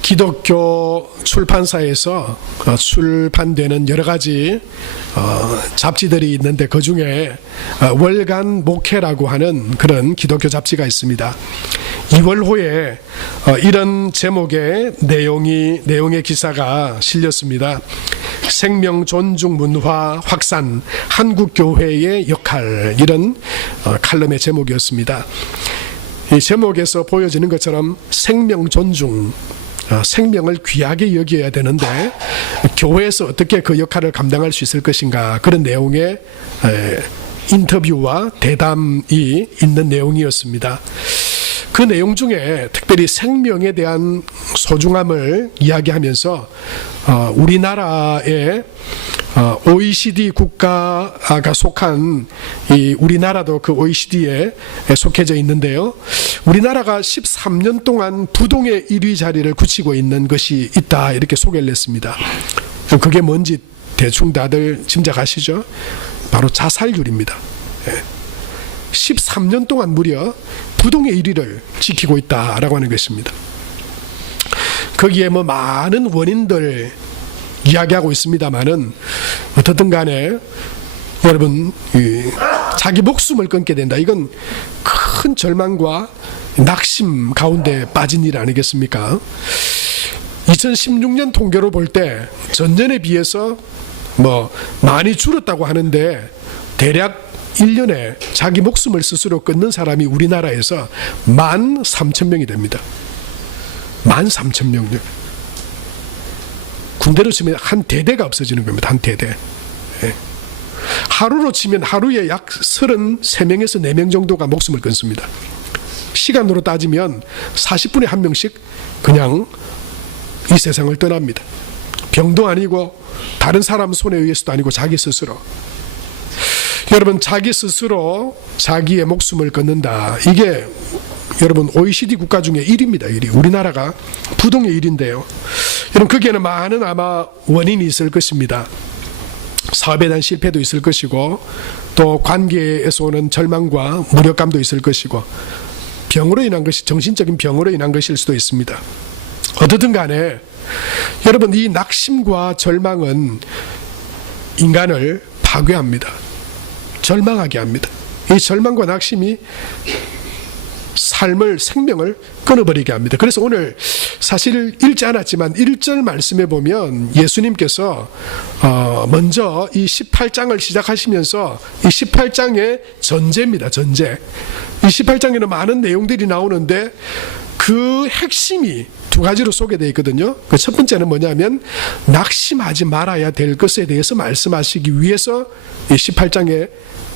기독교 출판사에서 출판되는 여러 가지 잡지들이 있는데 그 중에 월간 목회라고 하는 그런 기독교 잡지가 있습니다. 2월호에 이런 제목의 내용의 기사가 실렸습니다. 생명 존중 문화 확산 한국교회의 역할, 이런 칼럼의 제목이었습니다. 이 제목에서 보여지는 것처럼 생명 존중, 생명을 귀하게 여겨야 되는데 교회에서 어떻게 그 역할을 감당할 수 있을 것인가, 그런 내용의 인터뷰와 대담이 있는 내용이었습니다. 그 내용 중에 특별히 생명에 대한 소중함을 이야기하면서 우리나라의 OECD 국가가 속한 우리나라도 그 OECD에 속해져 있는데요. 우리나라가 13년 동안 부동의 1위 자리를 굳히고 있는 것이 있다, 이렇게 소개를 했습니다. 그게 뭔지 대충 다들 짐작하시죠? 바로 자살률입니다. 13년 동안 무려 부동의 1위를 지키고 있다라고 하는 것입니다. 거기에 뭐 많은 원인들 이야기하고 있습니다만은 어떻든 간에 여러분, 자기 목숨을 끊게 된다. 이건 큰 절망과 낙심 가운데 빠진 일 아니겠습니까? 2016년 통계로 볼 때 전년에 비해서 뭐 많이 줄었다고 하는데 대략 1년에 자기 목숨을 스스로 끊는 사람이 우리나라에서 13,000명이 됩니다. 13,000명요. 군대로 치면 한 대대가 없어지는 겁니다. 한 대대. 하루로 치면 하루에 약 33명에서 4명 정도가 목숨을 끊습니다. 시간으로 따지면 40분에 한 명씩 그냥 이 세상을 떠납니다. 병도 아니고 다른 사람 손에 의해서도 아니고 자기 스스로. 여러분, 자기 스스로 자기의 목숨을 끊는다. 이게 여러분 OECD 국가 중에 1위입니다. 1위. 우리나라가 부동의 1위인데요. 여러분, 거기에는 많은 아마 원인이 있을 것입니다. 사업에 대한 실패도 있을 것이고, 또 관계에서 오는 절망과 무력감도 있을 것이고, 병으로 인한 것이, 정신적인 병으로 인한 것일 수도 있습니다. 어떻든 간에 여러분, 이 낙심과 절망은 인간을 파괴합니다. 절망하게 합니다. 이 절망과 낙심이 삶을, 생명을 끊어버리게 합니다. 그래서 오늘 사실 읽지 않았지만 1절 말씀에 보면 예수님께서 먼저 이 18장을 시작하시면서 이 18장의 전제입니다. 전제. 이 18장에는 많은 내용들이 나오는데 그 핵심이 두 가지로 소개되어 있거든요. 그 첫 번째는 뭐냐면 낙심하지 말아야 될 것에 대해서 말씀하시기 위해서 이 18장의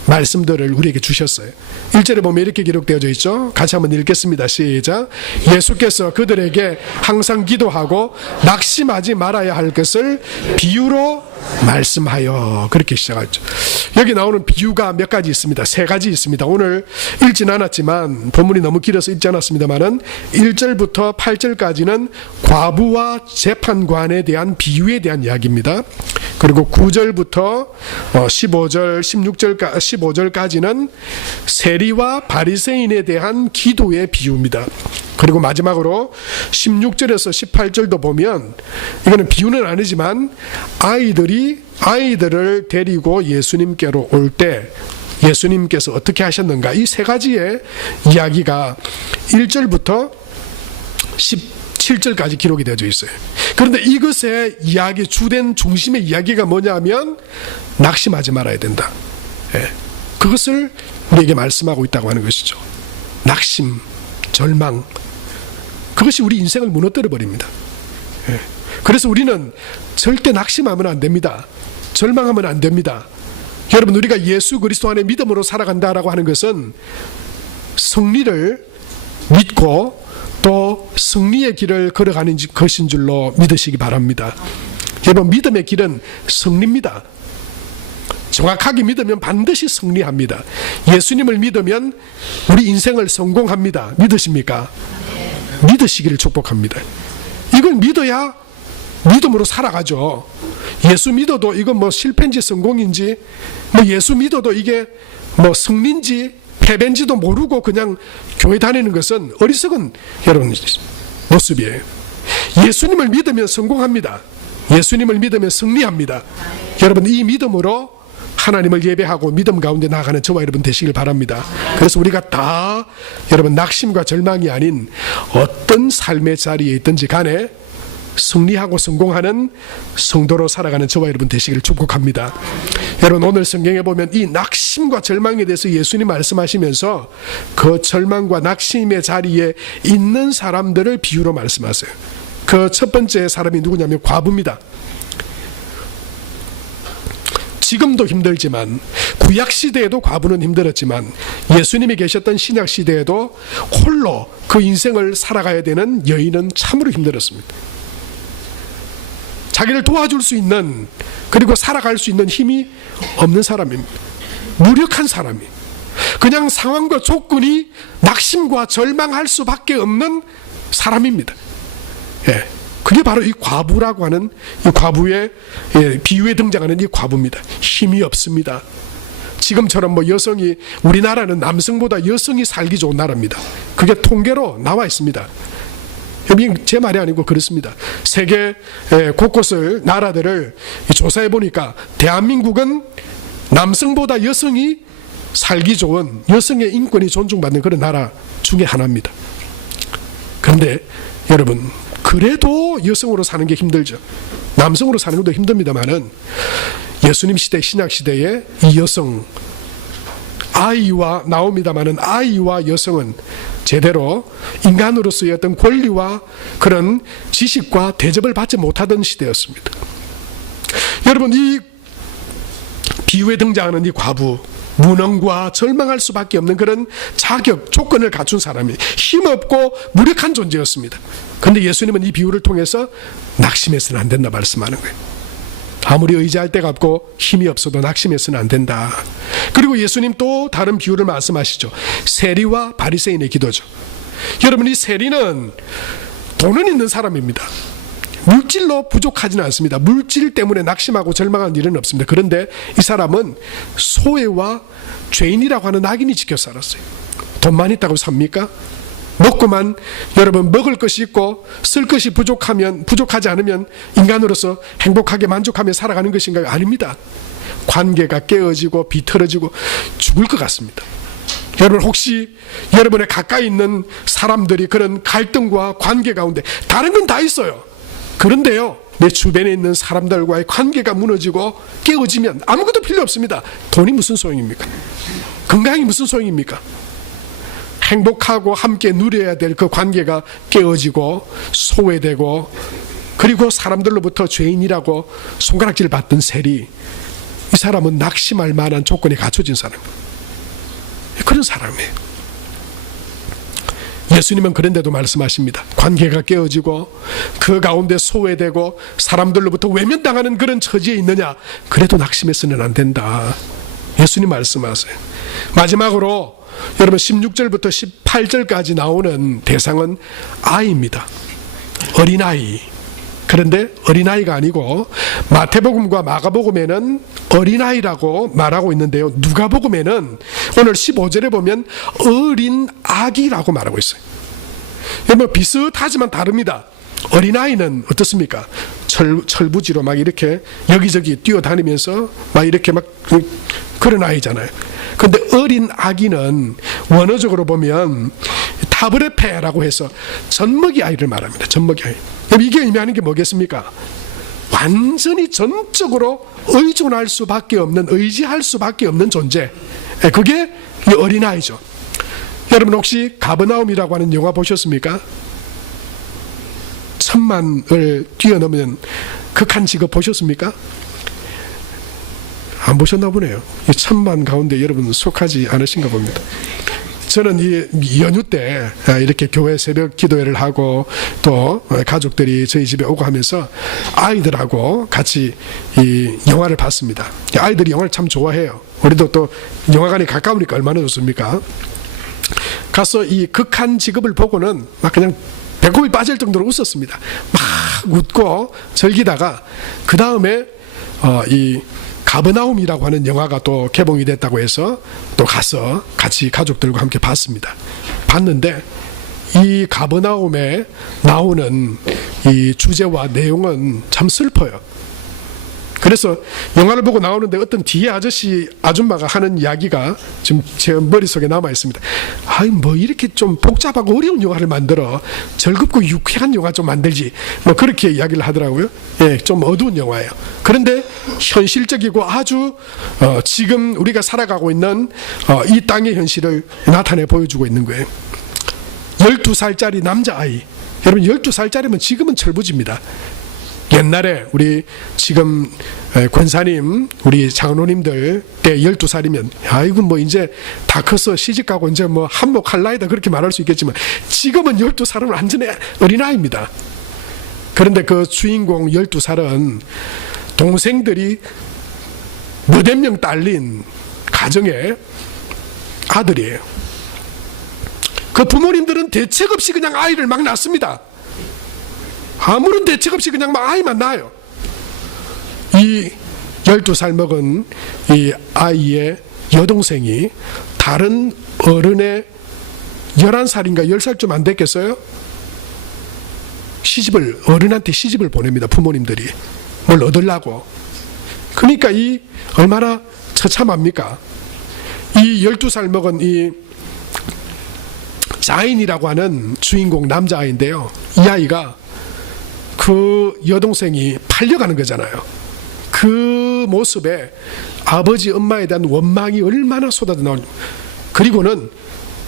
말씀들을 우리에게 주셨어요. 1절에 보면 이렇게 기록되어져 있죠. 같이 한번 읽겠습니다. 시작. 예수께서 그들에게 항상 기도하고 낙심하지 말아야 할 것을 비유로 말씀하여, 그렇게 시작하죠. 여기 나오는 비유가 몇 가지 있습니다. 3가지 있습니다. 오늘 읽진 않았지만 본문이 너무 길어서 읽지 않았습니다만은 1절부터 8절까지는 과부와 재판관에 대한 비유에 대한 이야기입니다. 그리고 9절부터 15절까지는 세리와 바리새인에 대한 기도의 비유입니다. 그리고 마지막으로 16절에서 18절도 보면, 이거는 비유는 아니지만 아이들을 데리고 예수님께로 올 때 예수님께서 어떻게 하셨는가, 이 3가지의 이야기가 1절부터 17절까지 기록이 되어져 있어요. 그런데 이것의 이야기, 주된 중심의 이야기가 뭐냐면 낙심하지 말아야 된다. 그것을 우리에게 말씀하고 있다고 하는 것이죠. 낙심, 절망, 그것이 우리 인생을 무너뜨려 버립니다. 그래서 우리는 절대 낙심하면 안 됩니다. 절망하면 안 됩니다. 여러분, 우리가 예수 그리스도 안에 믿음으로 살아간다라고 하는 것은 승리를 믿고 또 승리의 길을 걸어가는 것인 줄로 믿으시기 바랍니다. 여러분, 믿음의 길은 승리입니다. 정확하게 믿으면 반드시 승리합니다. 예수님을 믿으면 우리 인생을 성공합니다. 믿으십니까? 믿으시기를 축복합니다. 이걸 믿어야 믿음으로 살아가죠. 예수 믿어도 이건 뭐 실패인지 성공인지, 뭐 예수 믿어도 이게 뭐 승리인지 패배인지도 모르고 그냥 교회 다니는 것은 어리석은 여러분 모습이에요. 예수님을 믿으면 성공합니다. 예수님을 믿으면 승리합니다. 여러분, 이 믿음으로 하나님을 예배하고 믿음 가운데 나아가는 저와 여러분 되시길 바랍니다. 그래서 우리가 다 여러분 낙심과 절망이 아닌 어떤 삶의 자리에 있든지 간에 승리하고 성공하는 성도로 살아가는 저와 여러분 되시기를 축복합니다. 여러분, 오늘 성경에 보면 이 낙심과 절망에 대해서 예수님 말씀하시면서 그 절망과 낙심의 자리에 있는 사람들을 비유로 말씀하세요. 그 첫 번째 사람이 누구냐면 과부입니다. 지금도 힘들지만, 구약시대에도 과부는 힘들었지만 예수님이 계셨던 신약시대에도 홀로 그 인생을 살아가야 되는 여인은 참으로 힘들었습니다. 자기를 도와줄 수 있는, 그리고 살아갈 수 있는 힘이 없는 사람입니다. 무력한 사람이, 그냥 상황과 조건이 낙심과 절망할 수밖에 없는 사람입니다. 예, 그게 바로 이 과부라고 하는, 이 과부의 비유에 등장하는 이 과부입니다. 힘이 없습니다. 지금처럼 뭐 여성이, 우리나라는 남성보다 여성이 살기 좋은 나라입니다. 그게 통계로 나와 있습니다. 제 말이 아니고 그렇습니다. 세계 곳곳을, 나라들을 조사해 보니까 대한민국은 남성보다 여성이 살기 좋은, 여성의 인권이 존중받는 그런 나라 중에 하나입니다. 그런데 여러분, 그래도 여성으로 사는 게 힘들죠. 남성으로 사는 것도 힘듭니다만은 예수님 시대, 신약 시대에 이 여성, 아이와 나옵니다만은 아이와 여성은 제대로 인간으로서의 어떤 권리와 그런 지식과 대접을 받지 못하던 시대였습니다. 여러분, 이 비유에 등장하는 이 과부, 무능과 절망할 수밖에 없는 그런 자격, 조건을 갖춘 사람이, 힘없고 무력한 존재였습니다. 그런데 예수님은 이 비유를 통해서 낙심해서는 안 된다 말씀하는 거예요. 아무리 의지할 데가 없고 힘이 없어도 낙심해서는 안 된다. 그리고 예수님 또 다른 비유를 말씀하시죠. 세리와 바리새인의 기도죠. 여러분, 이 세리는 돈은 있는 사람입니다. 물질로 부족하지는 않습니다. 물질 때문에 낙심하고 절망하는 일은 없습니다. 그런데 이 사람은 소외와 죄인이라고 하는 악인이 지켜 살았어요. 돈만 있다고 삽니까? 먹고만, 여러분, 먹을 것이 있고 쓸 것이 부족하지 않으면 인간으로서 행복하게 만족하며 살아가는 것인가요? 아닙니다. 관계가 깨어지고 비틀어지고 죽을 것 같습니다. 여러분, 혹시 여러분의 가까이 있는 사람들이 그런 갈등과 관계 가운데, 다른 건 다 있어요. 그런데요, 내 주변에 있는 사람들과의 관계가 무너지고 깨어지면 아무것도 필요 없습니다. 돈이 무슨 소용입니까? 건강이 무슨 소용입니까? 행복하고 함께 누려야 될 그 관계가 깨어지고 소외되고, 그리고 사람들로부터 죄인이라고 손가락질 받던 세리, 이 사람은 낙심할 만한 조건이 갖춰진 사람입니다. 그런 사람이에요. 예수님은 그런데도 말씀하십니다. 관계가 깨어지고 그 가운데 소외되고 사람들로부터 외면당하는 그런 처지에 있느냐, 그래도 낙심해서는 안 된다. 예수님 말씀하세요. 마지막으로 여러분, 16절부터 18절까지 나오는 대상은 아이입니다. 어린아이. 그런데 어린아이가 아니고 마태복음과 마가복음에는 어린아이라고 말하고 있는데요, 누가복음에는 오늘 15절에 보면 어린 아기라고 말하고 있어요. 여러분, 비슷하지만 다릅니다. 어린아이는 어떻습니까? 철부지로 막 이렇게 여기저기 뛰어다니면서 막 이렇게 막 그런 아이잖아요. 근데 어린 아기는 원어적으로 보면 타브레페라고 해서 젖먹이 아이를 말합니다. 젖먹이 아이. 이게 의미하는 게 뭐겠습니까? 완전히 전적으로 의존할 수밖에 없는, 의지할 수밖에 없는 존재. 그게 이 어린아이죠. 여러분, 혹시 가버나움이라고 하는 영화 보셨습니까? 1000만을 뛰어넘은 극한 직업 보셨습니까? 안 보셨나 보네요. 이 1000만 가운데 여러분 속하지 않으신가 봅니다. 저는 이 연휴 때 이렇게 교회 새벽 기도회를 하고 또 가족들이 저희 집에 오고 하면서 아이들하고 같이 이 영화를 봤습니다. 아이들이 영화를 참 좋아해요. 우리도 또 영화관이 가까우니까 얼마나 좋습니까? 가서 이 극한 직업을 보고는 막 그냥 배꼽이 빠질 정도로 웃었습니다. 막 웃고 즐기다가 그 다음에 이 가버나움이라고 하는 영화가 또 개봉이 됐다고 해서 또 가서 같이 가족들과 함께 봤습니다. 봤는데 이 가버나움에 나오는 이 주제와 내용은 참 슬퍼요. 그래서 영화를 보고 나오는데 어떤 뒤에 아줌마가 하는 이야기가 지금 제 머릿속에 남아 있습니다. 아이, 뭐 이렇게 좀 복잡하고 어려운 영화를 만들어 즐겁고 유쾌한 영화 좀 만들지, 뭐 그렇게 이야기를 하더라고요. 예, 좀 어두운 영화예요. 그런데 현실적이고 아주 지금 우리가 살아가고 있는 이 땅의 현실을 나타내 보여주고 있는 거예요. 12살짜리 남자아이, 여러분 12살짜리면 지금은 철부지입니다. 옛날에 우리 지금 권사님, 우리 장로님들 때 12살이면 아이고 뭐 이제 다 커서 시집가고 이제 뭐 한몫할 나이다, 그렇게 말할 수 있겠지만 지금은 12살은 완전히 어린아이입니다. 그런데 그 주인공 12살은 동생들이 몇백 명 딸린 가정의 아들이에요. 그 부모님들은 대책 없이 그냥 아이를 막 낳습니다. 아무런 대책 없이 그냥 막 아이만 낳아요. 이 12살 먹은 이 아이의 여동생이 다른 어른의 11살인가 10살쯤 안 됐겠어요? 어른한테 시집을 보냅니다. 부모님들이 뭘 얻으려고. 그러니까 이 얼마나 처참합니까? 이 12살 먹은 이 자인이라고 하는 주인공 남자아이인데요, 이 아이가 그 여동생이 팔려가는 거잖아요. 그 모습에 아버지 엄마에 대한 원망이 얼마나 쏟아져 나오냐. 그리고는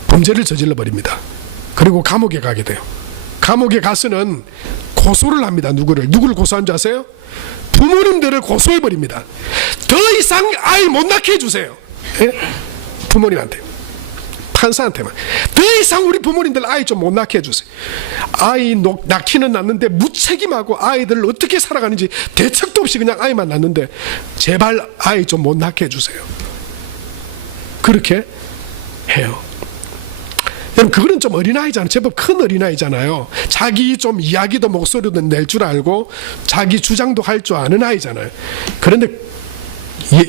범죄를 저질러 버립니다. 그리고 감옥에 가게 돼요. 감옥에 가서는 고소를 합니다. 누구를 고소한 줄 아세요? 부모님들을 고소해 버립니다. 더 이상 아이 못 낳게 해주세요. 예? 부모님한테, 판사한테만 더 이상 우리 부모님들 아이 좀 못 낳게 해주세요. 아이 낳기는 낳는데 무책임하고 아이들을 어떻게 살아가는지 대책도 없이 그냥 아이만 낳는데 제발 아이 좀 못 낳게 해주세요. 그렇게 해요. 여러분, 그거는 좀 어린아이잖아요. 제법 큰 어린아이잖아요. 자기 좀 이야기도 목소리도 낼 줄 알고 자기 주장도 할 줄 아는 아이잖아요. 그런데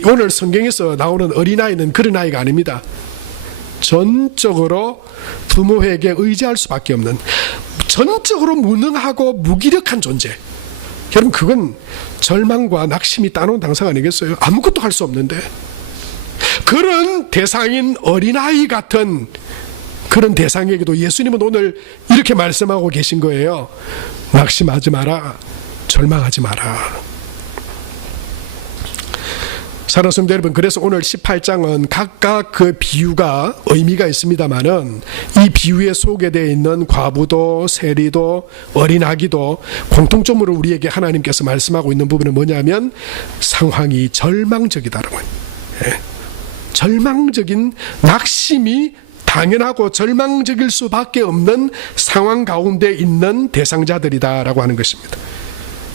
오늘 성경에서 나오는 어린아이는 그런 아이가 아닙니다. 전적으로 부모에게 의지할 수밖에 없는, 전적으로 무능하고 무기력한 존재. 여러분, 그건 절망과 낙심이 따놓은 당상 아니겠어요? 아무것도 할 수 없는데. 그런 대상인 어린아이 같은 그런 대상에게도 예수님은 오늘 이렇게 말씀하고 계신 거예요. 낙심하지 마라, 절망하지 마라. 사랑하는 성도 여러분, 그래서 오늘 18장은 각각 그 비유가 의미가 있습니다만은 이 비유에 소개되어 있는 과부도 세리도 어린아기도 공통점으로 우리에게 하나님께서 말씀하고 있는 부분은 뭐냐면 상황이 절망적이다라고 해요. 예. 절망적인, 낙심이 당연하고 절망적일 수밖에 없는 상황 가운데 있는 대상자들이다라고 하는 것입니다.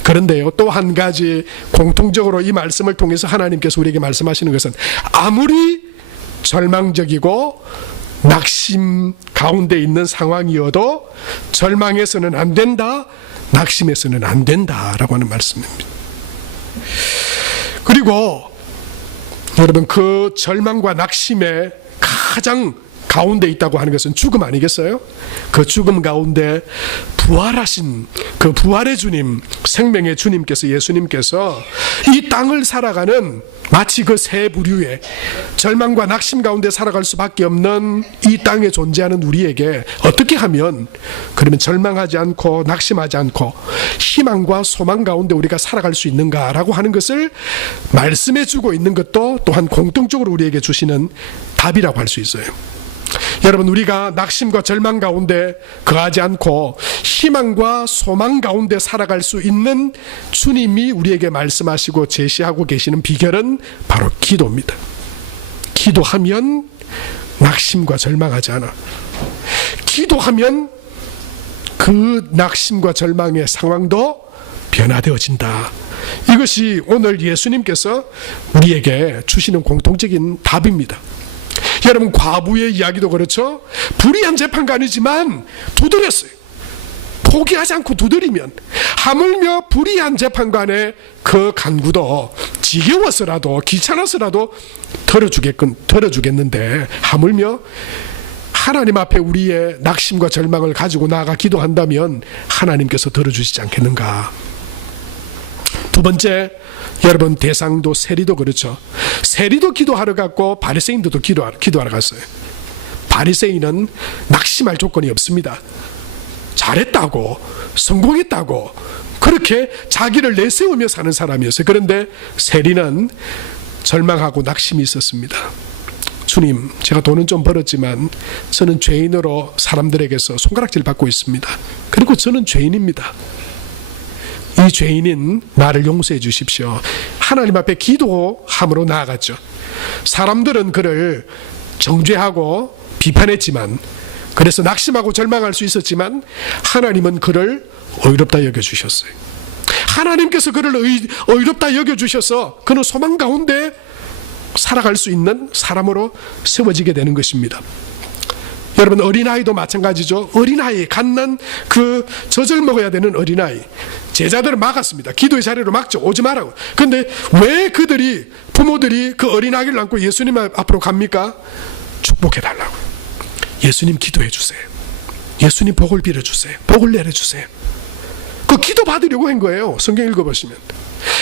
그런데요, 또 한 가지 공통적으로 이 말씀을 통해서 하나님께서 우리에게 말씀하시는 것은 아무리 절망적이고 낙심 가운데 있는 상황이어도 절망해서는 안 된다, 낙심해서는 안 된다라고 하는 말씀입니다. 그리고 여러분, 그 절망과 낙심의 가장 가운데 있다고 하는 것은 죽음 아니겠어요? 그 죽음 가운데 부활하신 그 부활의 주님, 생명의 주님께서, 예수님께서 이 땅을 살아가는 마치 그 세 부류의 절망과 낙심 가운데 살아갈 수밖에 없는 이 땅에 존재하는 우리에게 어떻게 하면 그러면 절망하지 않고 낙심하지 않고 희망과 소망 가운데 우리가 살아갈 수 있는가라고 하는 것을 말씀해 주고 있는 것도 또한 공통적으로 우리에게 주시는 답이라고 할 수 있어요. 여러분, 우리가 낙심과 절망 가운데 거하지 않고 희망과 소망 가운데 살아갈 수 있는 주님이 우리에게 말씀하시고 제시하고 계시는 비결은 바로 기도입니다. 기도하면 낙심과 절망하지 않아. 기도하면 그 낙심과 절망의 상황도 변화되어진다. 이것이 오늘 예수님께서 우리에게 주시는 공통적인 답입니다. 여러분, 과부의 이야기도 그렇죠. 불의한 재판관이지만 두드렸어요. 포기하지 않고 두드리면, 하물며 불의한 재판관의 그 간구도 지겨워서라도 귀찮아서라도 덜어주겠는데 하물며 하나님 앞에 우리의 낙심과 절망을 가지고 나아가 기도한다면 하나님께서 들어주시지 않겠는가. 두 번째, 여러분, 대상도 세리도 그렇죠. 세리도 기도하러 갔고 바리새인들도 기도하러 갔어요. 바리새인은 낙심할 조건이 없습니다. 잘했다고, 성공했다고 그렇게 자기를 내세우며 사는 사람이었어요. 그런데 세리는 절망하고 낙심이 있었습니다. 주님, 제가 돈은 좀 벌었지만 저는 죄인으로 사람들에게서 손가락질 받고 있습니다. 그리고 저는 죄인입니다. 이 죄인인 나를 용서해 주십시오. 하나님 앞에 기도함으로 나아갔죠. 사람들은 그를 정죄하고 비판했지만, 그래서 낙심하고 절망할 수 있었지만 하나님은 그를 의롭다 여겨주셨어요. 하나님께서 그를 의롭다 여겨주셔서 그는 소망 가운데 살아갈 수 있는 사람으로 세워지게 되는 것입니다. 여러분, 어린아이도 마찬가지죠. 어린아이, 갓난 그 젖을 먹어야 되는 어린아이, 제자들을 막았습니다. 기도의 자리로 막죠. 오지 말라고. 그런데 왜 부모들이 그 어린아이를 안고 예수님 앞으로 갑니까? 축복해달라고. 예수님 기도해 주세요. 예수님 복을 빌어주세요. 복을 내려주세요. 그 기도 받으려고 한 거예요. 성경 읽어보시면.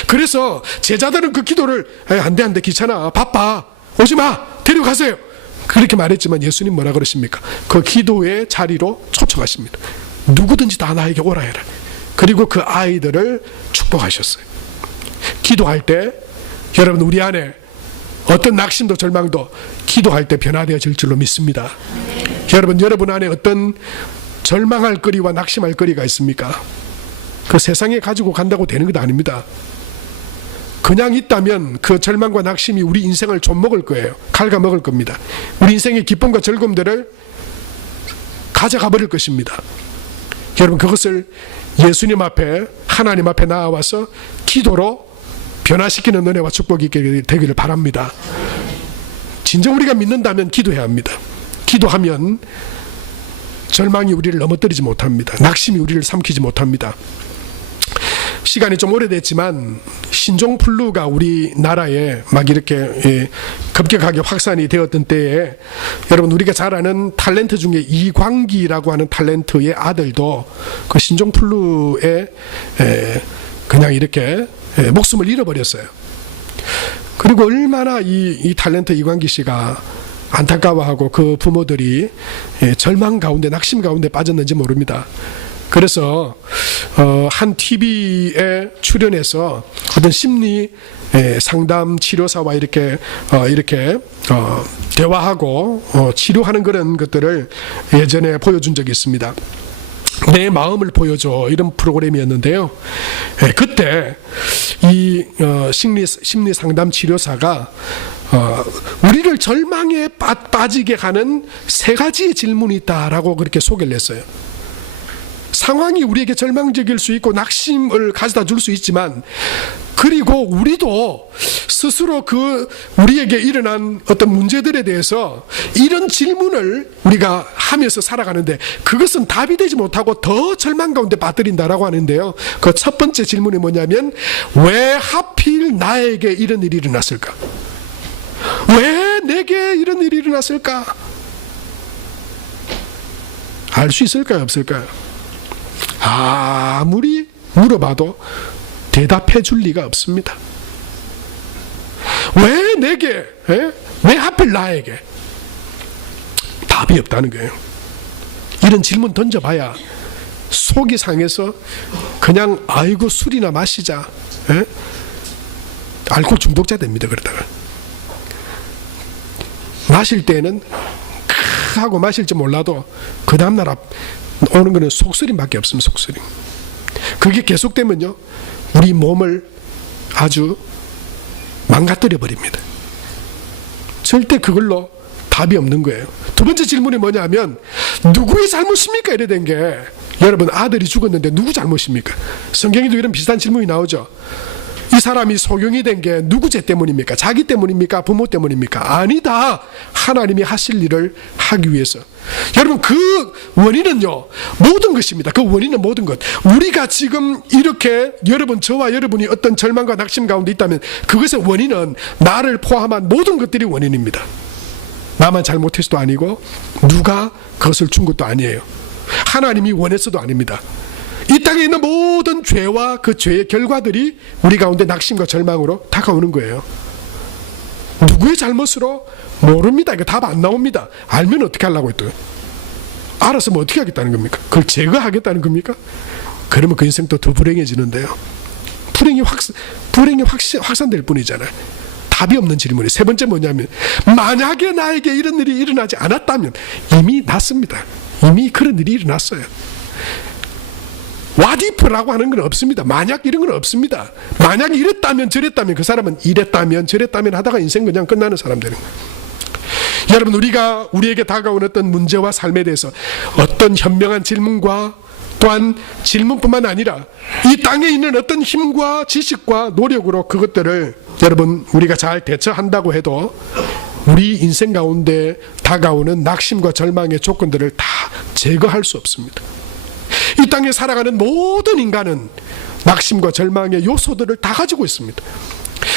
그래서 제자들은 그 기도를 안 돼 귀찮아, 바빠, 오지마, 데려가세요, 그렇게 말했지만 예수님 뭐라 그러십니까? 그 기도의 자리로 초청하십니다. 누구든지 다 나에게 오라 해라. 그리고 그 아이들을 축복하셨어요. 기도할 때 여러분, 우리 안에 어떤 낙심도 절망도 기도할 때 변화되어질 줄로 믿습니다. 여러분 안에 어떤 절망할 거리와 낙심할 거리가 있습니까? 그 세상에 가지고 간다고 되는 것 아닙니다. 그냥 있다면 그 절망과 낙심이 우리 인생을 좀먹을 거예요. 갉아먹을 겁니다. 우리 인생의 기쁨과 즐거움들을 가져가 버릴 것입니다. 여러분, 그것을 예수님 앞에, 하나님 앞에 나와서 기도로 변화시키는 은혜와 축복이 있게 되기를 바랍니다. 진정 우리가 믿는다면 기도해야 합니다. 기도하면 절망이 우리를 넘어뜨리지 못합니다. 낙심이 우리를 삼키지 못합니다. 시간이 좀 오래됐지만 신종플루가 우리나라에 막 이렇게 급격하게 확산이 되었던 때에, 여러분, 우리가 잘 아는 탤런트 중에 이광기라고 하는 탤런트의 아들도 그 신종플루에 그냥 이렇게 목숨을 잃어버렸어요. 그리고 얼마나 이 탤런트 이광기 씨가 안타까워하고 그 부모들이 절망 가운데, 낙심 가운데 빠졌는지 모릅니다. 그래서 한 TV에 출연해서 어떤 심리 상담 치료사와 이렇게 대화하고 치료하는 그런 것들을 예전에 보여준 적이 있습니다. 내 마음을 보여줘, 이런 프로그램이었는데요. 그때 이 심리 상담 치료사가 우리를 절망에 빠지게 하는 3가지의 질문이 있다라고 그렇게 소개를 했어요. 상황이 우리에게 절망적일 수 있고 낙심을 가져다 줄 수 있지만, 그리고 우리도 스스로 우리에게 일어난 어떤 문제들에 대해서 이런 질문을 우리가 하면서 살아가는데 그것은 답이 되지 못하고 더 절망 가운데 빠뜨린다라고 하는데요. 그 첫 번째 질문이 뭐냐면, 왜 하필 나에게 이런 일이 일어났을까? 왜 내게 이런 일이 일어났을까? 알 수 있을까요, 없을까요? 아무리 물어봐도 대답해 줄 리가 없습니다. 왜 내게? 왜 하필 나에게? 답이 없다는 거예요. 이런 질문 던져봐야 속이 상해서 그냥 아이고 술이나 마시자, 알코올 중독자 됩니다. 그러다가 마실 때는 하고 마실 줄 몰라도 그 다음날 오는 거는 속쓰림밖에 없습니다. 속쓰림. 그게 계속되면요, 우리 몸을 아주 망가뜨려 버립니다. 절대 그걸로 답이 없는 거예요. 두 번째 질문이 뭐냐면, 누구의 잘못입니까? 이래 된 게, 여러분, 아들이 죽었는데 누구 잘못입니까? 성경에도 이런 비슷한 질문이 나오죠. 이 사람이 소경이 된 게 누구 죄 때문입니까? 자기 때문입니까? 부모 때문입니까? 아니다. 하나님이 하실 일을 하기 위해서. 여러분, 그 원인은요, 모든 것입니다. 그 원인은 모든 것. 우리가 지금 이렇게 저와 여러분이 어떤 절망과 낙심 가운데 있다면 그것의 원인은 나를 포함한 모든 것들이 원인입니다. 나만 잘못해서도 아니고 누가 그것을 준 것도 아니에요. 하나님이 원해서도 아닙니다. 이 땅에 있는 모든 죄와 그 죄의 결과들이 우리 가운데 낙심과 절망으로 다가오는 거예요. 누구의 잘못으로? 모릅니다. 이거 답 안 나옵니다. 알면 어떻게 하려고 했어요? 알았으면 어떻게 하겠다는 겁니까? 그걸 제거하겠다는 겁니까? 그러면 그 인생 또 더 불행해지는데요. 불행이 확산될 뿐이잖아요. 답이 없는 질문이. 세 번째 뭐냐면, 만약에 나에게 이런 일이 일어나지 않았다면, 이미 났습니다. 이미 그런 일이 일어났어요. What if라고 하는 건 없습니다. 만약 이런 건 없습니다. 만약 이랬다면 저랬다면, 그 사람은 이랬다면 저랬다면 하다가 인생 그냥 끝나는 사람 되는 거예요. 여러분, 우리에게 다가온 어떤 문제와 삶에 대해서 어떤 현명한 질문과 또한 질문뿐만 아니라 이 땅에 있는 어떤 힘과 지식과 노력으로 그것들을 여러분 우리가 잘 대처한다고 해도 우리 인생 가운데 다가오는 낙심과 절망의 조건들을 다 제거할 수 없습니다. 이 땅에 살아가는 모든 인간은 낙심과 절망의 요소들을 다 가지고 있습니다.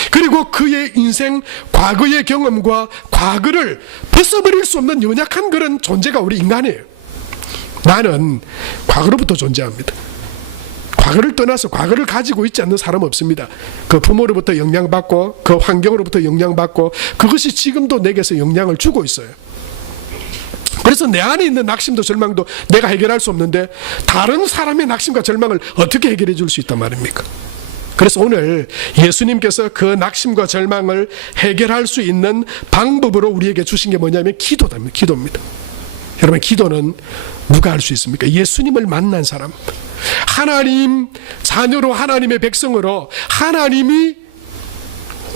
그리고 그의 인생, 과거의 경험과 과거를 벗어버릴 수 없는 연약한 그런 존재가 우리 인간이에요. 나는 과거로부터 존재합니다. 과거를 떠나서 과거를 가지고 있지 않는 사람 없습니다. 그 부모로부터 영향받고 그 환경으로부터 영향받고 그것이 지금도 내게서 영향을 주고 있어요. 그래서 내 안에 있는 낙심도 절망도 내가 해결할 수 없는데 다른 사람의 낙심과 절망을 어떻게 해결해 줄 수 있단 말입니까? 그래서 오늘 예수님께서 그 낙심과 절망을 해결할 수 있는 방법으로 우리에게 주신 게 뭐냐면 기도입니다. 여러분, 기도는 누가 할 수 있습니까? 예수님을 만난 사람, 하나님 자녀로 하나님의 백성으로 하나님이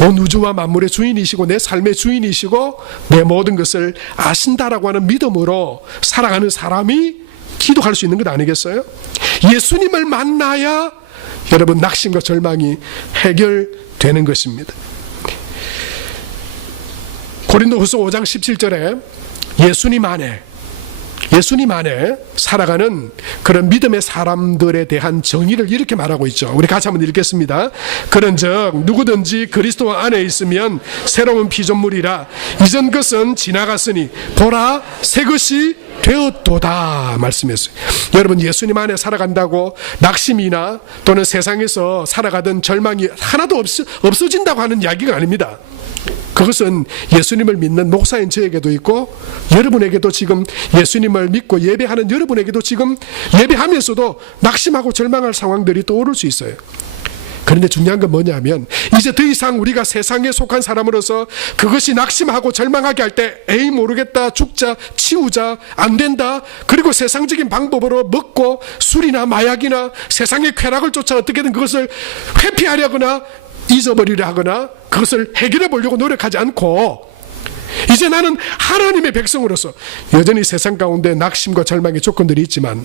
온 우주와 만물의 주인이시고 내 삶의 주인이시고 내 모든 것을 아신다라고 하는 믿음으로 살아가는 사람이 기도할 수 있는 것 아니겠어요? 예수님을 만나야 여러분 낙심과 절망이 해결되는 것입니다. 고린도후서 5장 17절에 예수님 안에 살아가는 그런 믿음의 사람들에 대한 정의를 이렇게 말하고 있죠. 우리 같이 한번 읽겠습니다. 그런즉 누구든지 그리스도 안에 있으면 새로운 피조물이라 이전 것은 지나갔으니 보라 새 것이 되었도다 말씀했어요. 여러분, 예수님 안에 살아간다고 낙심이나 또는 세상에서 살아가던 절망이 하나도 없어진다고 하는 이야기가 아닙니다. 그것은 예수님을 믿는 목사인 저에게도 있고 여러분에게도 지금 예수님을 믿고 예배하는 여러분에게도 지금 예배하면서도 낙심하고 절망할 상황들이 떠오를 수 있어요. 그런데 중요한 건 뭐냐면 이제 더 이상 우리가 세상에 속한 사람으로서 그것이 낙심하고 절망하게 할 때 에이 모르겠다, 죽자, 치우자, 안 된다, 그리고 세상적인 방법으로 먹고 술이나 마약이나 세상의 쾌락을 쫓아 어떻게든 그것을 회피하려거나 잊어버리려 하거나 그것을 해결해 보려고 노력하지 않고 이제 나는 하나님의 백성으로서 여전히 세상 가운데 낙심과 절망의 조건들이 있지만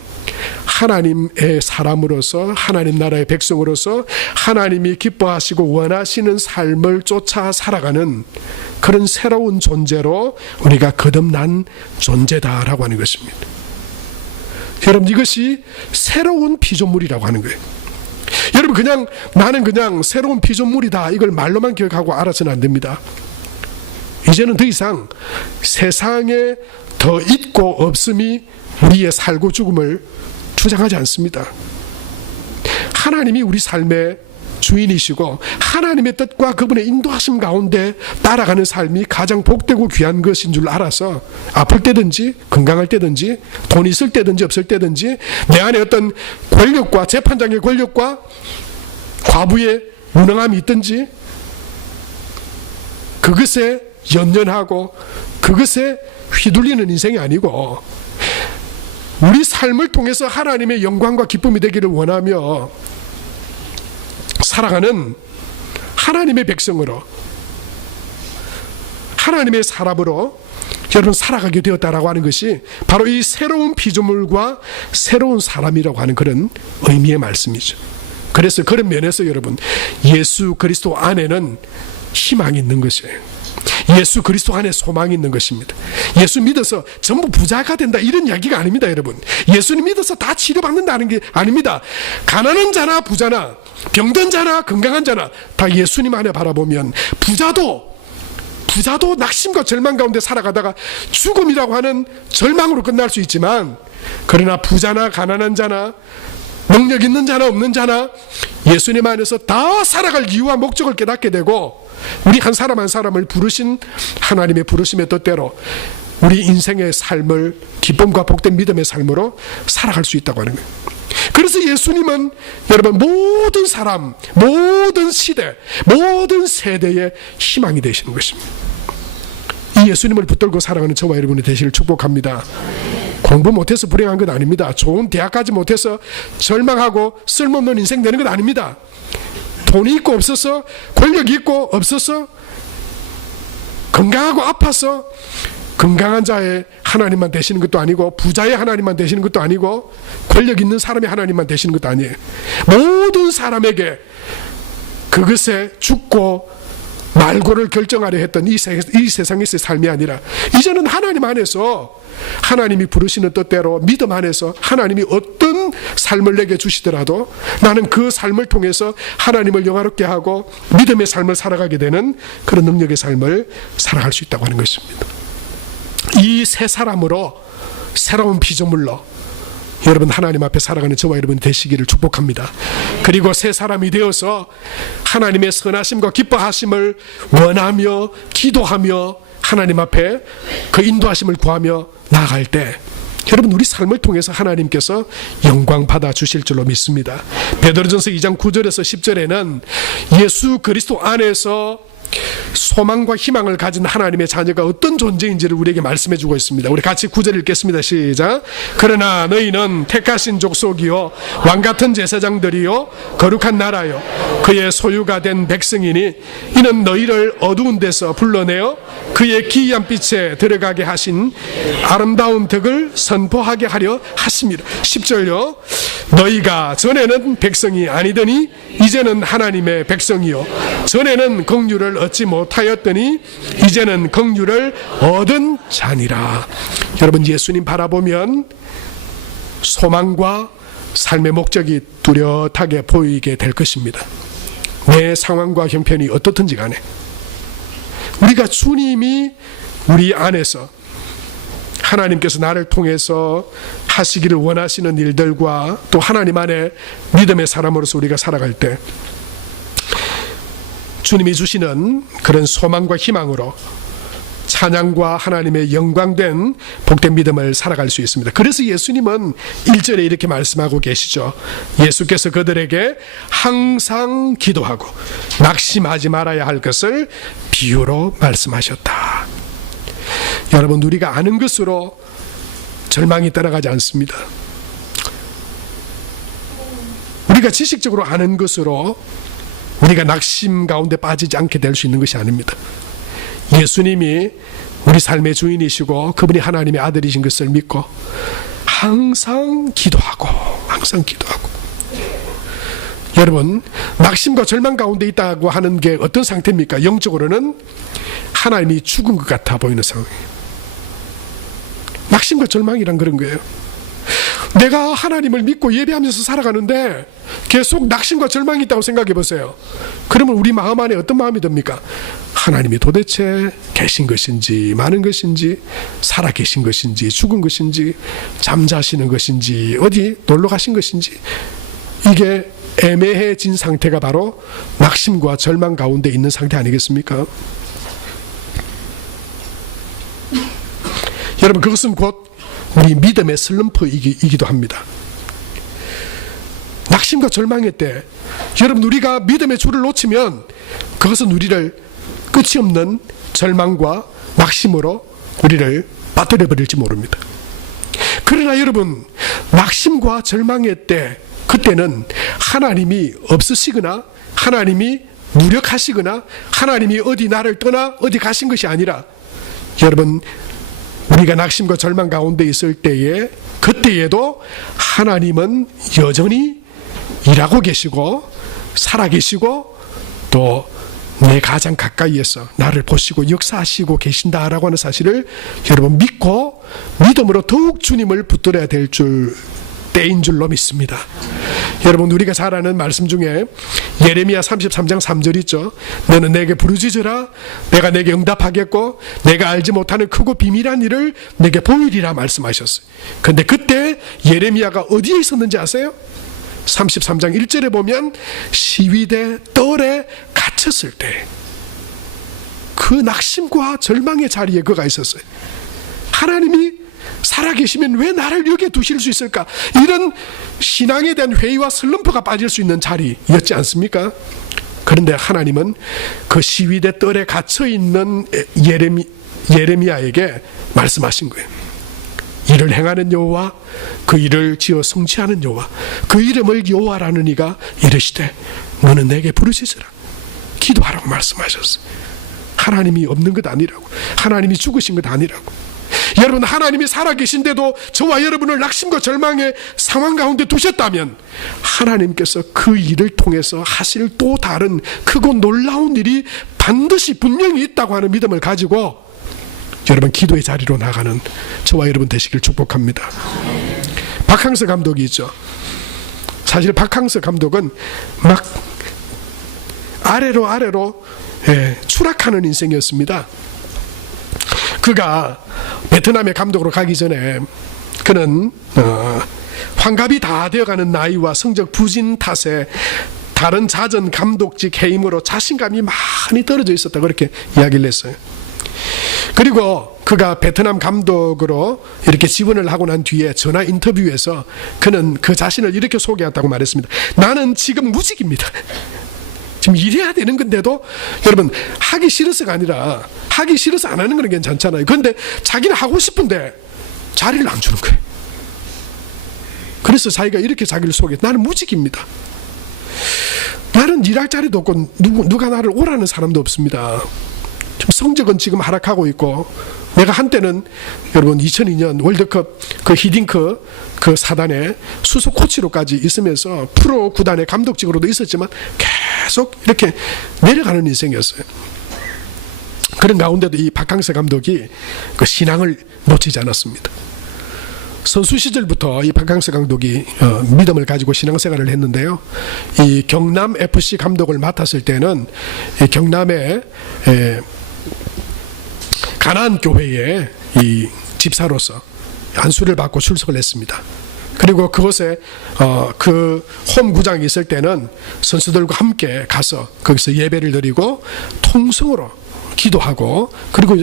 하나님의 사람으로서 하나님 나라의 백성으로서 하나님이 기뻐하시고 원하시는 삶을 쫓아 살아가는 그런 새로운 존재로 우리가 거듭난 존재다라고 하는 것입니다. 여러분, 이것이 새로운 피조물이라고 하는 거예요. 여러분, 나는 그냥 새로운 피조물이다 이걸 말로만 기억하고 알아서는 안 됩니다. 이제는 더 이상 세상에 더 있고 없음이 우리의 살고 죽음을 주장하지 않습니다. 하나님이 우리 삶의 주인이시고 하나님의 뜻과 그분의 인도하심 가운데 따라가는 삶이 가장 복되고 귀한 것인 줄 알아서 아플 때든지 건강할 때든지 돈 있을 때든지 없을 때든지 내 안에 어떤 권력과 재판장의 권력과 과부의 무능함이 있든지 그것에 연연하고 그것에 휘둘리는 인생이 아니고 우리 삶을 통해서 하나님의 영광과 기쁨이 되기를 원하며 살아가는 하나님의 백성으로 하나님의 사람으로 여러분 살아가게 되었다라고 하는 것이 바로 이 새로운 피조물과 새로운 사람이라고 하는 그런 의미의 말씀이죠. 그래서 그런 면에서 여러분 예수 그리스도 안에는 희망이 있는 것이에요. 예수 그리스도 안에 소망이 있는 것입니다. 예수 믿어서 전부 부자가 된다 이런 이야기가 아닙니다. 여러분, 예수님 믿어서 다 치료받는다는 게 아닙니다. 가난한 자나 부자나 병든 자나 건강한 자나 다 예수님 안에 바라보면 부자도 부자도 낙심과 절망 가운데 살아가다가 죽음이라고 하는 절망으로 끝날 수 있지만, 그러나 부자나 가난한 자나 능력 있는 자나 없는 자나 예수님 안에서 다 살아갈 이유와 목적을 깨닫게 되고, 우리 한 사람 한 사람을 부르신 하나님의 부르심의 뜻대로 우리 인생의 삶을 기쁨과 복된 믿음의 삶으로 살아갈 수 있다고 하는 거예요. 그래서 예수님은 여러분 모든 사람, 모든 시대, 모든 세대의 희망이 되시는 것입니다. 이 예수님을 붙들고 살아가는 저와 여러분이 되시길 축복합니다. 공부 못해서 불행한 건 아닙니다. 좋은 대학 가지 못해서 절망하고 쓸모없는 인생 되는 건 아닙니다. 돈이 있고 없어서, 권력이 있고 없어서, 건강하고 아파서 건강한 자의 하나님만 되시는 것도 아니고, 부자의 하나님만 되시는 것도 아니고, 권력 있는 사람의 하나님만 되시는 것도 아니에요. 모든 사람에게 그것에 죽고 말고를 결정하려 했던 이 세상에서의 삶이 아니라, 이제는 하나님 안에서 하나님이 부르시는 뜻대로 믿음 안에서 하나님이 어떤 삶을 내게 주시더라도 나는 그 삶을 통해서 하나님을 영화롭게 하고 믿음의 삶을 살아가게 되는 그런 능력의 삶을 살아갈 수 있다고 하는 것입니다. 이 새 사람으로, 새로운 피조물로 여러분 하나님 앞에 살아가는 저와 여러분이 되시기를 축복합니다. 그리고 새 사람이 되어서 하나님의 선하심과 기뻐하심을 원하며 기도하며 하나님 앞에 그 인도하심을 구하며 나아갈 때, 여러분 우리 삶을 통해서 하나님께서 영광 받아 주실 줄로 믿습니다. 베드로전서 2장 9절에서 10절에는 예수 그리스도 안에서 소망과 희망을 가진 하나님의 자녀가 어떤 존재인지를 우리에게 말씀해 주고 있습니다. 우리 같이 9절 읽겠습니다. 시작. 그러나 너희는 택하신 족속이요 왕같은 제사장들이요 거룩한 나라요 그의 소유가 된 백성이니, 이는 너희를 어두운 데서 불러내어 그의 기이한 빛에 들어가게 하신 아름다운 덕을 선포하게 하려 하십니다. 10절요. 너희가 전에는 백성이 아니더니 이제는 하나님의 백성이요 전에는 긍휼을 얻지 못하였더니 이제는 긍휼을 얻은 자니라. 여러분 예수님 바라보면 소망과 삶의 목적이 뚜렷하게 보이게 될 것입니다. 내 상황과 형편이 어떻든지 간에 우리가 주님이 우리 안에서 하나님께서 나를 통해서 하시기를 원하시는 일들과 또 하나님 안에 믿음의 사람으로서 우리가 살아갈 때 주님이 주시는 그런 소망과 희망으로 찬양과 하나님의 영광된 복된 믿음을 살아갈 수 있습니다. 그래서 예수님은 1절에 이렇게 말씀하고 계시죠. 예수께서 그들에게 항상 기도하고 낙심하지 말아야 할 것을 비유로 말씀하셨다. 여러분 우리가 아는 것으로 절망이 따라가지 않습니다. 우리가 지식적으로 아는 것으로 우리가 낙심 가운데 빠지지 않게 될 수 있는 것이 아닙니다. 예수님이 우리 삶의 주인이시고 그분이 하나님의 아들이신 것을 믿고 항상 기도하고 여러분 낙심과 절망 가운데 있다고 하는 게 어떤 상태입니까? 영적으로는 하나님이 죽은 것 같아 보이는 상황이에요. 낙심과 절망이란 그런 거예요. 내가 하나님을 믿고 예배하면서 살아가는데 계속 낙심과 절망이 있다고 생각해 보세요. 그러면 우리 마음 안에 어떤 마음이 듭니까? 하나님이 도대체 계신 것인지 많은 것인지 살아 계신 것인지 죽은 것인지 잠자시는 것인지 어디 놀러 가신 것인지, 이게 애매해진 상태가 바로 낙심과 절망 가운데 있는 상태 아니겠습니까? 여러분 그것은 곧 우리 믿음의 슬럼프이기도 합니다. 낙심과 절망의 때 여러분 우리가 믿음의 줄을 놓치면 그것은 우리를 끝이 없는 절망과 낙심으로 우리를 빠뜨려 버릴지 모릅니다. 그러나 여러분 낙심과 절망의 때, 그때는 하나님이 없으시거나 하나님이 무력하시거나 하나님이 어디 나를 떠나 어디 가신 것이 아니라, 여러분 우리가 낙심과 절망 가운데 있을 때에 그때에도 하나님은 여전히 일하고 계시고 살아계시고 또 내 가장 가까이에서 나를 보시고 역사하시고 계신다라고 하는 사실을 여러분 믿고 믿음으로 더욱 주님을 붙들어야 될 때인 줄로 믿습니다. 여러분, 우리가 잘 아는 말씀 중에 예레미야 33장 3절 있죠. 너는 내게 부르짖으라 내가 내게 응답하겠고 내가 알지 못하는 크고 비밀한 일을 내게 보이리라 말씀하셨어요. 그런데 그때 예레미야가 어디에 있었는지 아세요? 33장 1절에 보면 시위대 뜰에 갇혔을 때 그 낙심과 절망의 자리에 그가 있었어요. 하나님이 살아계시면 왜 나를 여기에 두실 수 있을까? 이런 신앙에 대한 회의와 슬럼프가 빠질 수 있는 자리였지 않습니까? 그런데 하나님은 그 시위대 뜰에 갇혀있는 예레미야에게 말씀하신 거예요. 이를 행하는 여호와 그 일을 지어 성취하는 여호와 그 이름을 여호와라는 이가 이르시되 너는 내게 부르짖으라 기도하라고 말씀하셨어요. 하나님이 없는 것 아니라고, 하나님이 죽으신 것 아니라고. 여러분, 하나님이 살아계신데도 저와 여러분을 낙심과 절망의 상황 가운데 두셨다면 하나님께서 그 일을 통해서 하실 또 다른 크고 놀라운 일이 반드시 분명히 있다고 하는 믿음을 가지고 여러분 기도의 자리로 나가는 저와 여러분 되시길 축복합니다. 박항서 감독이 있죠. 사실 박항서 감독은 막 아래로 추락하는 인생이었습니다. 그가 베트남의 감독으로 가기 전에 그는 환갑이 다 되어가는 나이와 성적 부진 탓에 다른 잦은 감독직 해임으로 자신감이 많이 떨어져 있었다 그렇게 이야기를 했어요. 그리고 그가 베트남 감독으로 이렇게 지원을 하고 난 뒤에 전화 인터뷰에서 그는 그 자신을 이렇게 소개했다고 말했습니다. 나는 지금 무직입니다. 지금 일해야 되는 건데도 여러분 하기 싫어서가 아니라 하기 싫어서 안 하는 건 괜찮잖아요. 그런데 자기는 하고 싶은데 자리를 안 주는 거예요. 그래서 자기가 이렇게 자기를 소개해. 나는 무직입니다. 나는 일할 자리도 없고 누가 나를 오라는 사람도 없습니다. 지금 성적은 지금 하락하고 있고 내가 한때는 여러분 2002년 월드컵 그 히딩크 그 사단에 수석 코치로까지 있으면서 프로 구단의 감독직으로도 있었지만 계속 이렇게 내려가는 인생이었어요. 그런 가운데도 이 박항서 감독이 그 신앙을 놓치지 않았습니다. 선수 시절부터 이 박항서 감독이 믿음을 가지고 신앙생활을 했는데요. 이 경남 FC 감독을 맡았을 때는 이 경남의 가나안 교회에 이 집사로서 안수를 받고 출석을 했습니다. 그리고 그곳에 그 홈구장이 있을 때는 선수들과 함께 가서 거기서 예배를 드리고 통성으로 기도하고 그리고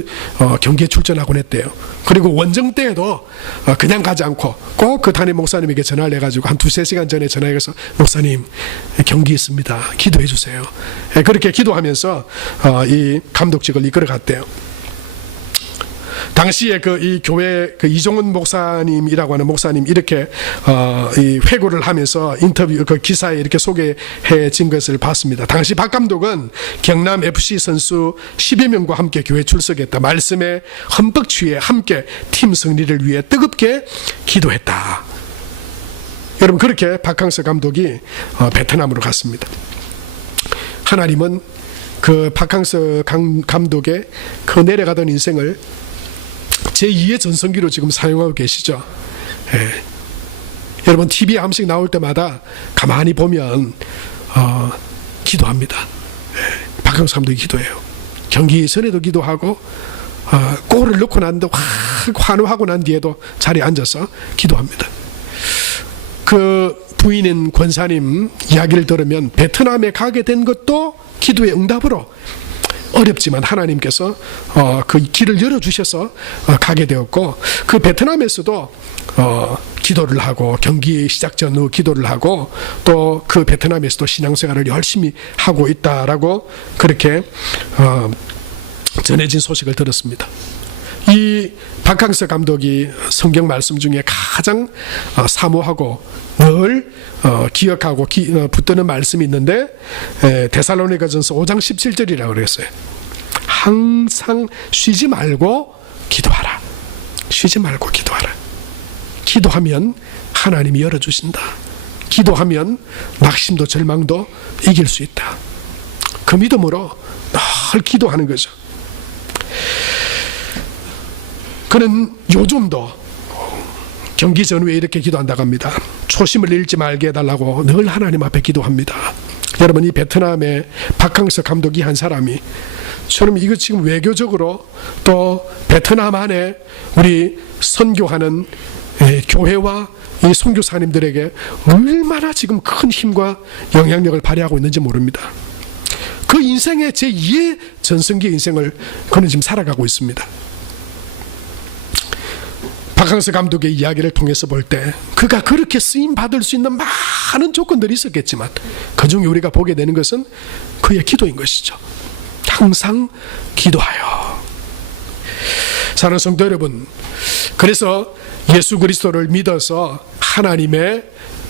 경기에 출전하곤 했대요. 그리고 원정 때에도 그냥 가지 않고 꼭 그 담임 목사님에게 전화를 해가지고 한 2-3시간 전에 전화해서 목사님 경기 있습니다. 기도해 주세요. 그렇게 기도하면서 이 감독직을 이끌어 갔대요. 당시에 이 교회 이종훈 목사님이라고 하는 목사님 이렇게 이 회고를 하면서 인터뷰 그 기사에 이렇게 소개해진 것을 봤습니다. 당시 박 감독은 경남 FC 선수 10여 명과 함께 교회 출석했다. 말씀에 흠뻑 취해 함께 팀 승리를 위해 뜨겁게 기도했다. 여러분 그렇게 박항서 감독이 베트남으로 갔습니다. 하나님은 그 박항서 감독의 그 내려가던 인생을 제2의 전성기로 지금 사용하고 계시죠. 여러분 TV에 한 번씩 나올 때마다 가만히 보면 기도합니다. 박항서 감독이 기도해요. 경기 전에도 기도하고 골을 넣고 난데 확 환호하고 난 뒤에도 자리에 앉아서 기도합니다. 그 부인인 권사님 이야기를 들으면 베트남에 가게 된 것도 기도의 응답으로 어렵지만 하나님께서 그 길을 열어주셔서 가게 되었고 그 베트남에서도 기도를 하고 경기 시작 전후 기도를 하고 또 그 베트남에서도 신앙생활을 열심히 하고 있다라고 그렇게 전해진 소식을 들었습니다. 이 박항서 감독이 성경 말씀 중에 가장 사모하고 늘 기억하고 붙드는 말씀이 있는데 데살로니가전서 5장 17절이라고 그랬어요. 항상 쉬지 말고 기도하라. 쉬지 말고 기도하라. 기도하면 하나님이 열어주신다. 기도하면 낙심도 절망도 이길 수 있다. 그 믿음으로 늘 기도하는 거죠. 그는 요즘도 경기 전후에 이렇게 기도한다고 합니다. 초심을 잃지 말게 해달라고 늘 하나님 앞에 기도합니다. 여러분, 이 베트남의 박항서 감독이 한 사람이 저는 이거 지금 외교적으로 또 베트남 안에 우리 선교하는 교회와 이 선교사님들에게 얼마나 지금 큰 힘과 영향력을 발휘하고 있는지 모릅니다. 그 인생의 제2의 전성기의 인생을 그는 지금 살아가고 있습니다. 박항서 감독의 이야기를 통해서 볼 때 그가 그렇게 쓰임받을 수 있는 많은 조건들이 있었겠지만 그 중에 우리가 보게 되는 것은 그의 기도인 것이죠. 항상 기도하여. 사랑하는 성도 여러분, 그래서 예수 그리스도를 믿어서 하나님의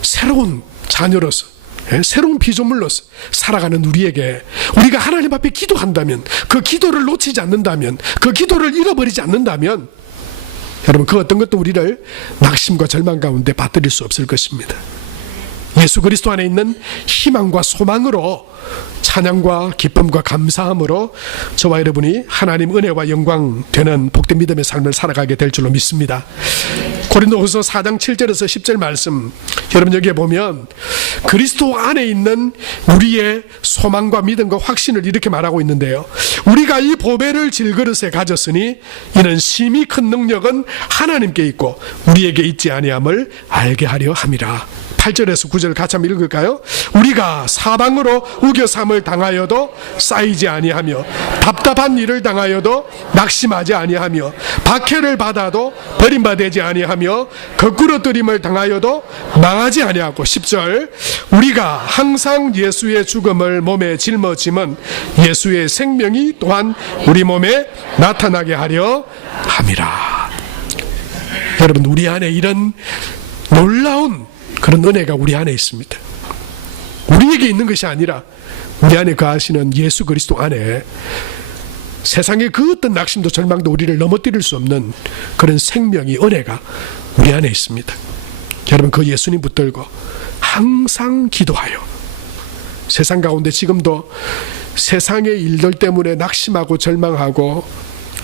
새로운 자녀로서, 새로운 피조물로서 살아가는 우리에게, 우리가 하나님 앞에 기도한다면, 그 기도를 놓치지 않는다면, 그 기도를 잃어버리지 않는다면, 여러분, 그 어떤 것도 우리를 낙심과 절망 가운데 빠뜨릴 수 없을 것입니다. 예수 그리스도 안에 있는 희망과 소망으로, 찬양과 기쁨과 감사함으로 저와 여러분이 하나님 은혜와 영광 되는 복된 믿음의 삶을 살아가게 될 줄로 믿습니다. 고린도후서 4장 7절에서 10절 말씀, 여러분 여기에 보면 그리스도 안에 있는 우리의 소망과 믿음과 확신을 이렇게 말하고 있는데요. 우리가 이 보배를 질그릇에 가졌으니 이는 심히 큰 능력은 하나님께 있고 우리에게 있지 아니함을 알게 하려 함이라. 8절에서 9절 같이 한번 읽을까요? 우리가 사방으로 우겨삼을 당하여도 쌓이지 아니하며 답답한 일을 당하여도 낙심하지 아니하며 박해를 받아도 버림받지 아니하며 거꾸로 뜨림을 당하여도 망하지 아니하고. 10절 우리가 항상 예수의 죽음을 몸에 짊어짐은 예수의 생명이 또한 우리 몸에 나타나게 하려 함이라. 여러분, 우리 안에 이런 놀라운 그런 은혜가 우리 안에 있습니다. 우리에게 있는 것이 아니라 우리 안에 거하시는 예수 그리스도 안에 세상의 그 어떤 낙심도 절망도 우리를 넘어뜨릴 수 없는 그런 생명이, 은혜가 우리 안에 있습니다. 여러분, 그 예수님 붙들고 항상 기도하여. 세상 가운데 지금도 세상의 일들 때문에 낙심하고 절망하고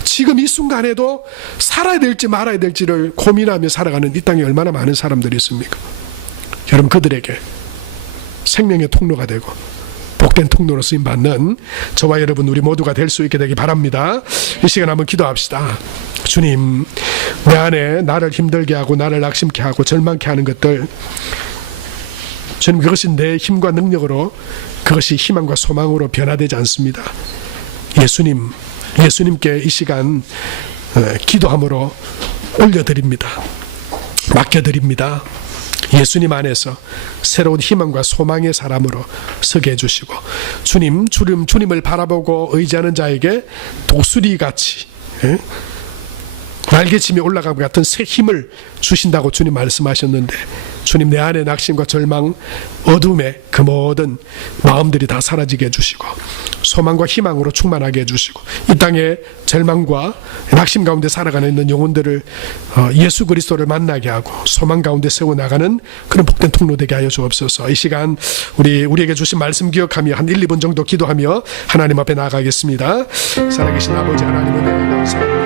지금 이 순간에도 살아야 될지 말아야 될지를 고민하며 살아가는 이 땅에 얼마나 많은 사람들이 있습니까? 여러분, 그들에게 생명의 통로가 되고 복된 통로로 쓰임받는 저와 여러분 우리 모두가 될 수 있게 되기 바랍니다. 이 시간 한번 기도합시다. 주님, 내 안에 나를 힘들게 하고 나를 낙심케 하고 절망케 하는 것들, 주님, 그것이 내 힘과 능력으로, 그것이 희망과 소망으로 변화되지 않습니다. 예수님께 이 시간 기도함으로 올려드립니다. 맡겨드립니다. 예수님 안에서 새로운 희망과 소망의 사람으로 서게 해주시고, 주님을 바라보고 의지하는 자에게 독수리같이 날개침이 올라간 것 같은 새 힘을 주신다고 주님 말씀하셨는데, 주님, 내 안에 낙심과 절망, 어둠의 그 모든 마음들이 다 사라지게 해주시고 소망과 희망으로 충만하게 해주시고, 이 땅에 절망과 낙심 가운데 살아가는 있는 영혼들을 예수 그리스도를 만나게 하고 소망 가운데 세워나가는 그런 복된 통로 되게 하여 주옵소서. 이 시간 우리에게 주신 말씀 기억하며 한 1, 2분 정도 기도하며 하나님 앞에 나아가겠습니다. 살아계신 아버지 하나님, 은혜를 감사합니다.